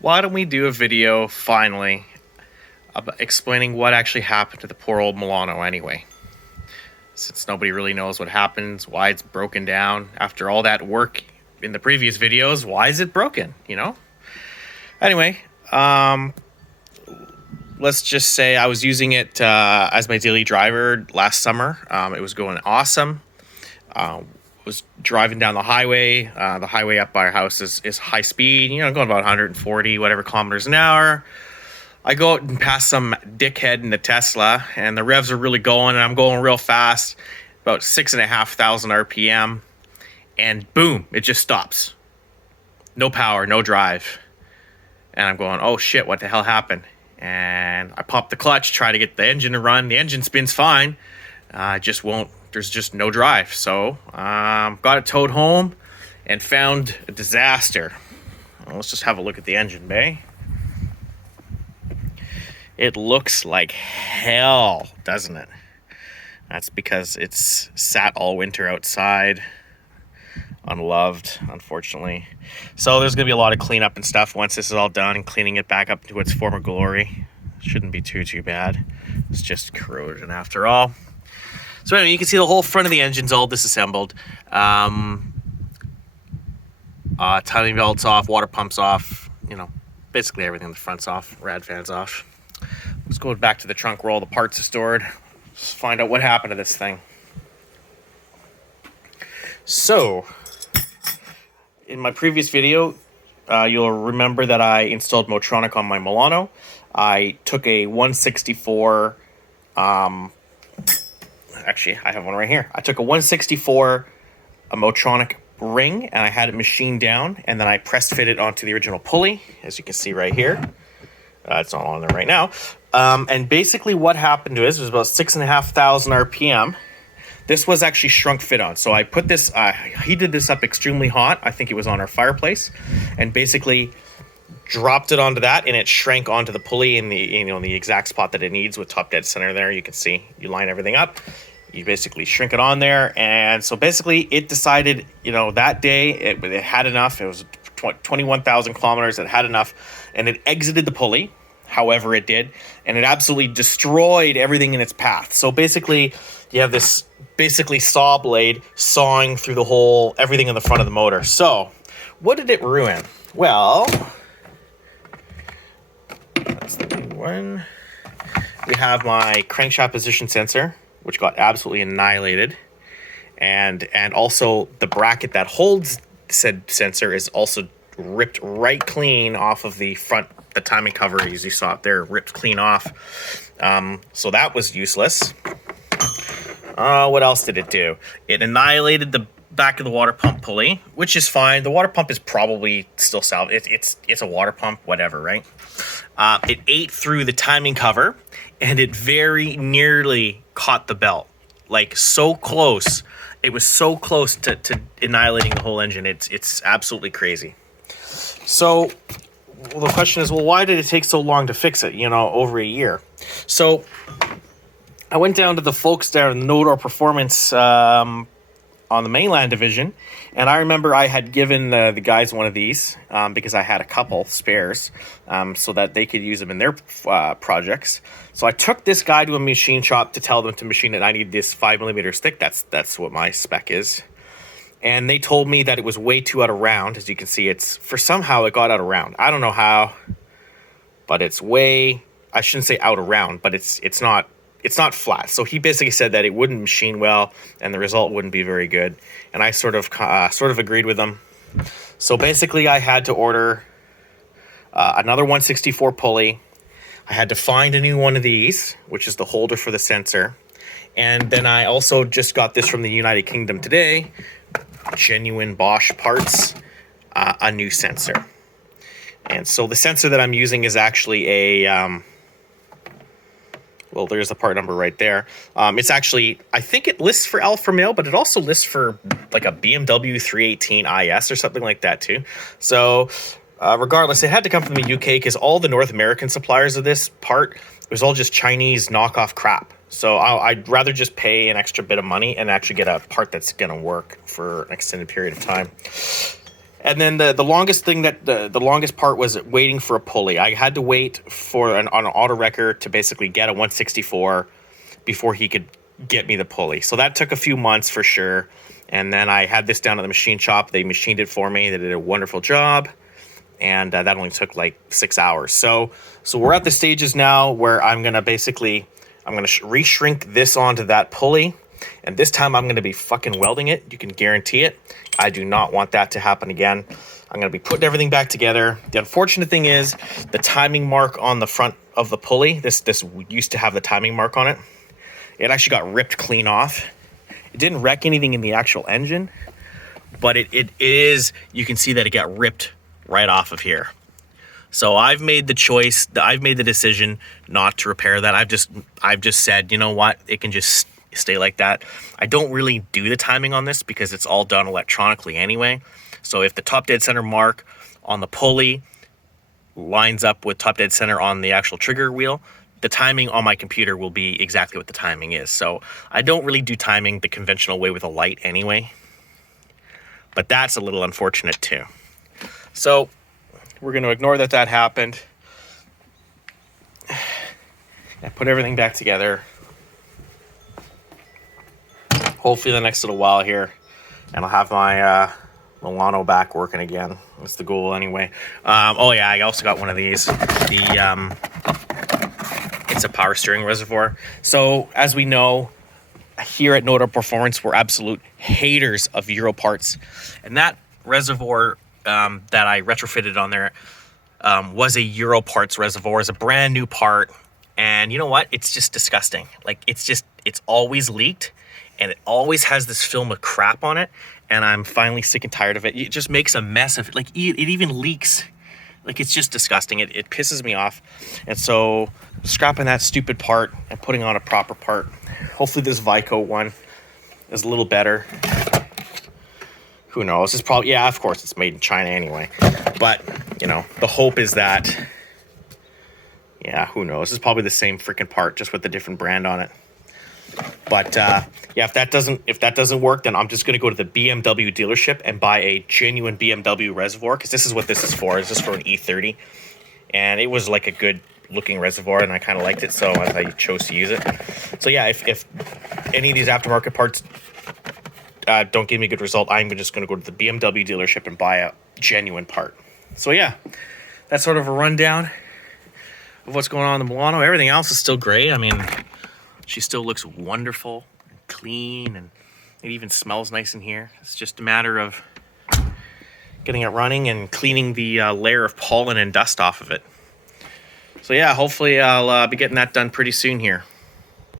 Why don't we do a video finally about explaining what actually happened to the poor old Milano anyway? Since nobody really knows what happens, why it's broken down after all that work in the previous videos, why is it broken, Anyway, let's just say I was using it as my daily driver last summer. It was going awesome. Was driving down the highway. The highway up by our house is high speed, going about 140 whatever kilometers an hour. I go out and pass some dickhead in the Tesla, and the revs are really going, and I'm going real fast, about 6,500 RPM, and boom, it just stops. No power, no drive. And I'm going, oh shit, what the hell happened? And I pop the clutch, try to get the engine to run. The engine spins fine. Just won't, there's just no drive. So got it towed home and found a disaster. Well, let's just have a look at the engine bay. It looks like hell, doesn't it? That's because it's sat all winter outside, unloved, unfortunately. So there's going to be a lot of cleanup and stuff once this is all done and cleaning it back up to its former glory. Shouldn't be too bad. It's just corrosion after all. So anyway, you can see the whole front of the engine's all disassembled. Timing belts off, water pumps off, basically everything. The front's off, rad fans off. Let's go back to the trunk where all the parts are stored. Let's find out what happened to this thing. So, in my previous video, you'll remember that I installed Motronic on my Milano. I took a 164, actually, I have one right here. I took a 164 Motronic ring, and I had it machined down, and then I press fit it onto the original pulley, as you can see right here. It's not on there right now. And basically what happened to it was about 6,500 RPM. This was actually shrunk fit on. So I put this, heated this up extremely hot. I think it was on our fireplace, and basically dropped it onto that, and it shrank onto the pulley in the, in the exact spot that it needs with top dead center there. You can see, you line everything up, you basically shrink it on there. And so basically it decided, that day it had enough. It was 21,000 kilometers. It had enough, and it exited the pulley. However it did, and it absolutely destroyed everything in its path. So basically you have this saw blade sawing through everything in the front of the motor. So what did it ruin? Well, that's the big one. We have my crankshaft position sensor, which got absolutely annihilated. And also the bracket that holds said sensor is also ripped right clean off of the front. The timing cover, as you saw it there, ripped clean off. So that was useless. What else did it do? It annihilated the back of the water pump pulley, which is fine. The water pump is probably still salvage. It's a water pump, whatever, right? It ate through the timing cover, and it very nearly caught the belt. Like, so close. It was so close to annihilating the whole engine. It's absolutely crazy. So, well, the question is, why did it take so long to fix it, over a year? So I went down to the folks there in Nodor Performance on the mainland division, and I remember I had given the guys one of these because I had a couple spares so that they could use them in their projects. So I took this guy to a machine shop to tell them to machine it. I need this 5mm stick. That's what my spec is. And they told me that it was way too out of round. As you can see, somehow it got out of round. I don't know how, but it's way, I shouldn't say out of round, but it's not flat. So he basically said that it wouldn't machine well, and the result wouldn't be very good. And I sort of agreed with them. So basically I had to order another 164 pulley. I had to find a new one of these, which is the holder for the sensor. And then I also just got this from the United Kingdom today. Genuine Bosch parts, a new sensor. And so the sensor that I'm using is actually a well, there's the part number right there. It's actually, I think it lists for Alfa Romeo, but it also lists for like a BMW 318 IS or something like that too. So regardless, it had to come from the UK because all the North American suppliers of this part, it was all just Chinese knockoff crap. So I'd rather just pay an extra bit of money and actually get a part that's going to work for an extended period of time. And then the longest thing that the longest part was waiting for a pulley. I had to wait for on an auto wrecker to basically get a 164 before he could get me the pulley. So that took a few months for sure. And then I had this down at the machine shop. They machined it for me. They did a wonderful job. And that only took like 6 hours. So we're at the stages now where I'm going to re-shrink this onto that pulley. And this time I'm going to be fucking welding it. You can guarantee it. I do not want that to happen again. I'm going to be putting everything back together. The unfortunate thing is the timing mark on the front of the pulley. This used to have the timing mark on it. It actually got ripped clean off. It didn't wreck anything in the actual engine, but it is, you can see that it got ripped right off of here. So I've made the choice, I've made the decision not to repair that. I've just said, you know what, it can just stay like that. I don't really do the timing on this because it's all done electronically anyway. So if the top dead center mark on the pulley lines up with top dead center on the actual trigger wheel, the timing on my computer will be exactly what the timing is. So I don't really do timing the conventional way with a light anyway. But that's a little unfortunate too. So we're going to ignore that happened. And put everything back together. Hopefully the next little while here. And I'll have my Milano back working again. That's the goal anyway. Oh yeah, I also got one of these. It's a power steering reservoir. So as we know, here at Noto Performance, we're absolute haters of Euro parts. And that reservoir that I retrofitted on there was a Euro parts reservoir. It's a brand new part. And you know what? It's just disgusting. Like, it's always leaked. And it always has this film of crap on it. And I'm finally sick and tired of it. It just makes a mess of it. Like, it even leaks. Like, it's just disgusting. It pisses me off. And so scrapping that stupid part and putting on a proper part. Hopefully this Vico one is a little better. Who knows? It's probably, yeah, of course it's made in China anyway. But, you know, the hope is that, yeah, who knows? It's probably the same freaking part, just with a different brand on it. But yeah, if that doesn't work, then I'm just going to go to the BMW dealership and buy a genuine BMW reservoir, because this is what this is for. It's just for an E30, and it was like a good looking reservoir, and I kind of liked it, so I chose to use it. So yeah, if any of these aftermarket parts don't give me a good result, I'm just going to go to the BMW dealership and buy a genuine part. So yeah, that's sort of a rundown of what's going on in the Milano. Everything else is still great. I mean, she still looks wonderful and clean, and it even smells nice in here. It's just a matter of getting it running and cleaning the layer of pollen and dust off of it. So yeah, hopefully I'll be getting that done pretty soon here.